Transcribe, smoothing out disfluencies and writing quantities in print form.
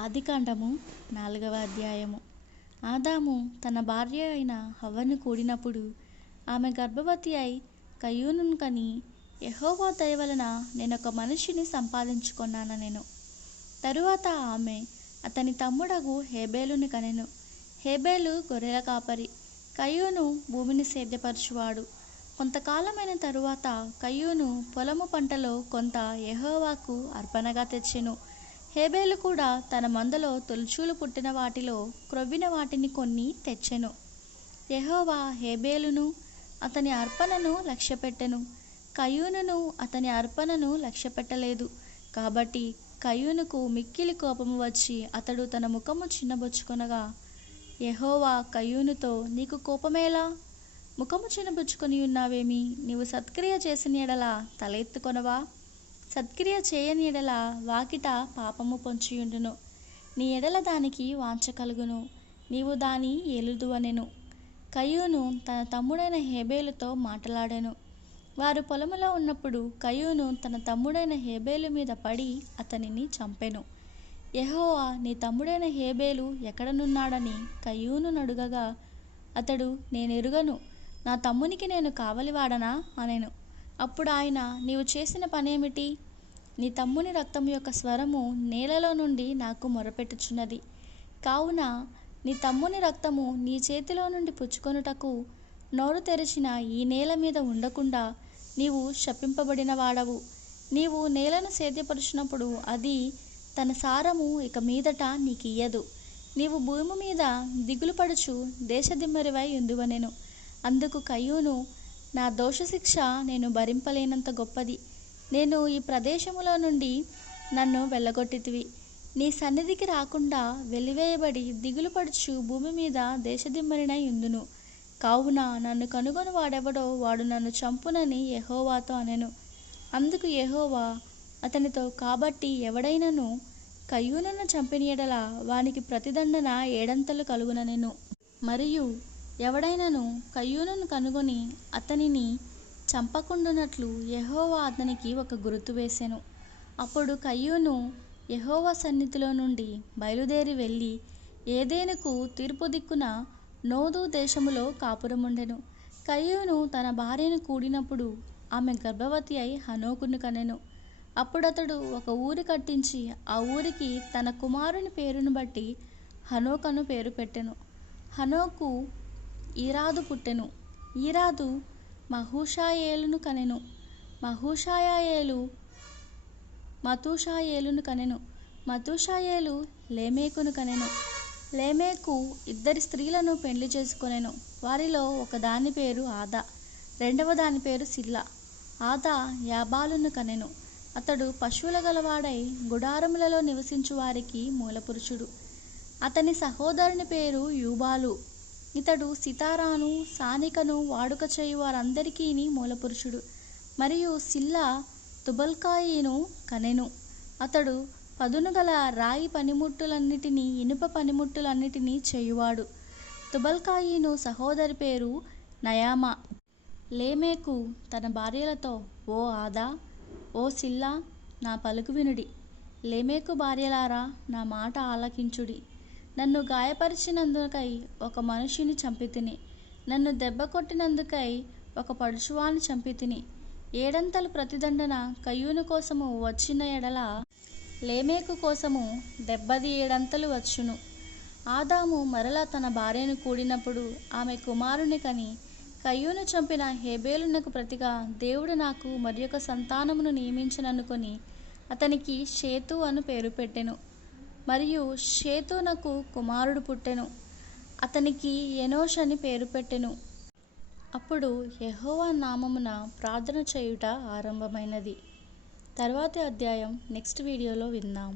ఆదికాండము 4వ అధ్యాయము. ఆదాము తన భార్య అయిన హవ్వను కూడినప్పుడు ఆమె గర్భవతి అయి కయ్యూనును కని, యెహోవా దయ వలన నేనొక మనిషిని సంపాదించుకొన్నానెను. తరువాత ఆమె అతని తమ్ముడగు హేబేలుని కనెను. హేబేలు గొర్రెల కాపరి, కయ్యూను భూమిని సేద్యపరచువాడు. కొంతకాలమైన తరువాత కయ్యూను పొలము పంటలో కొంత యెహోవాకు అర్పణగా తెచ్చెను. హేబేలు కూడా తన మందలో తొలిచూలు పుట్టిన వాటిలో క్రొవ్విన వాటిని కొన్ని తెచ్చెను. యెహోవా హేబేలును అతని అర్పణను లక్ష్యపెట్టెను, కయ్యూనును అతని అర్పణను లక్ష్యపెట్టలేదు. కాబట్టి కయ్యూనుకు మిక్కిలి కోపము వచ్చి అతడు తన ముఖము చిన్నబుచ్చుకొనగా, యెహోవా కయ్యూనుతో, నీకు కోపమేలా? ముఖము చిన్నబుచ్చుకొని ఉన్నావేమి? నీవు సత్క్రియ చేసిన ఎడల తల ఎత్తుకొనవా? సత్క్రియ చేయని ఎడల వాకిట పాపము పొంచియుండును. నీ ఎడల దానికి వాంఛ కలుగును, నీవు దాని ఏలుదువనెను. కయ్యూను తన తమ్ముడైన హేబేలుతో మాటలాడెను. వారు పొలములో ఉన్నప్పుడు కయ్యూను తన తమ్ముడైన హేబేలు మీద పడి అతనిని చంపెను. యెహోవా, నీ తమ్ముడైన హేబేలు ఎక్కడనున్నాడని కయ్యూను నడుగగా, అతడు, నేనెరుగను, నా తమ్మునికి నేను కావలివాడనా అనెను. అప్పుడు ఆయన, నీవు చేసిన పనేమిటి? నీ తమ్ముని రక్తము యొక్క స్వరము నేలలో నుండి నాకు మొరపెట్టుచున్నది. కావున నీ తమ్ముని రక్తము నీ చేతిలో నుండి పుచ్చుకొనుటకు నోరు తెరిచిన ఈ నేల మీద ఉండకుండా నీవు శపింపబడిన వాడవు. నీవు నేలను సేద్యపరుచినప్పుడు అది తన సారము ఇక మీదట నీకియ్యదు. నీవు భూమి మీద దిగులు పడుచు దేశదిమ్మరివై ఉందువనెను. అందుకు కయ్యూను, నా దోషశిక్ష నేను భరింపలేనంత గొప్పది. నేను ఈ ప్రదేశములో నుండి నన్ను వెళ్ళగొట్టితివి. నీ సన్నిధికి రాకుండా వెలివేయబడి దిగులు పడుచు భూమి మీద దేశదిమ్మరినై ఉందును. కావున నన్ను కనుగొని వాడెవడో వాడు నన్ను చంపునని యెహోవాతో అనెను. అందుకు యెహోవా అతనితో, కాబట్టి ఎవడైనను కయ్యూనును చంపిన ఎడల వానికి ప్రతిదండన ఏడంతలు కలుగుననెను. మరియు ఎవడైనను కయ్యూనును కనుగొని అతనిని చంపకుండునట్లు యెహోవా అతనికి ఒక గుర్తు వేసెను. అప్పుడు కయ్యూను యెహోవా సన్నిధిలో నుండి బయలుదేరి వెళ్ళి ఏదెనుకు తూర్పు దిక్కున నోదు దేశములో కాపురముండెను. కయ్యూను తన భార్యను కూడినప్పుడు ఆమె గర్భవతి అయి హనోకును కనెను. అప్పుడతడు ఒక ఊరి కట్టించి ఆ ఊరికి తన కుమారుని పేరును బట్టి హనోకను పేరు పెట్టెను. హనోకు ఈరాదు పుట్టెను. ఈరాదు మహూషాయేలును కనెను. మహూషాయేలు మతూషాయేలును కనెను. మతూషాయేలు లేమేకును కనెను. లేమేకు ఇద్దరి స్త్రీలను పెండ్లి చేసుకొనెను. వారిలో ఒక దాని పేరు ఆదా, రెండవ దాని పేరు సిల్లా. ఆదా యాబాలును కనెను. అతడు పశువుల గలవాడై గుడారములలో నివసించు వారికి మూలపురుషుడు. అతని సహోదరుని పేరు యూబాలు. ఇతడు సితారాను సానికను వాడుక చేయు వారందరికీ మూలపురుషుడు. మరియు సిల్లా తుబల్కాయిను కనెను. అతడు పదును గల రాయి పనిముట్టులన్నిటినీ ఇనుప పనిముట్టులన్నిటినీ చేయువాడు. తుబల్కాయిను సహోదరి పేరు నయామా. లేమేకు తన భార్యలతో, ఓ ఆదా, ఓ సిల్లా, నా పలుకు వినుడి. లేమేకు భార్యలారా, నా మాట ఆలకించుడి. నన్ను గాయపరిచినందుకై ఒక మనుష్యుని చంపితిని. నన్ను దెబ్బ కొట్టినందుకై ఒక పడుచువాని చంపితిని. ఏడంతలు ప్రతిదండన కయ్యూను కోసము వచ్చిన ఎడల లేమేకు కోసము 77 వచ్చును. ఆదాము మరలా తన భార్యను కూడినప్పుడు ఆమె కుమారుని కని, కయ్యూను చంపిన హేబేలునకు ప్రతిగా దేవుడు నాకు మరియొక సంతానమును నియమించననుకొని అతనికి షేతు అను పేరు పెట్టెను. మరియు షేతునకు కుమారుడు పుట్టెను. అతనికి ఎనోష్ అని పేరు పెట్టెను. అప్పుడు యెహోవా నామమున ప్రార్థన చేయుట ఆరంభమైనది. తర్వాతి అధ్యాయం నెక్స్ట్ వీడియోలో విందాం.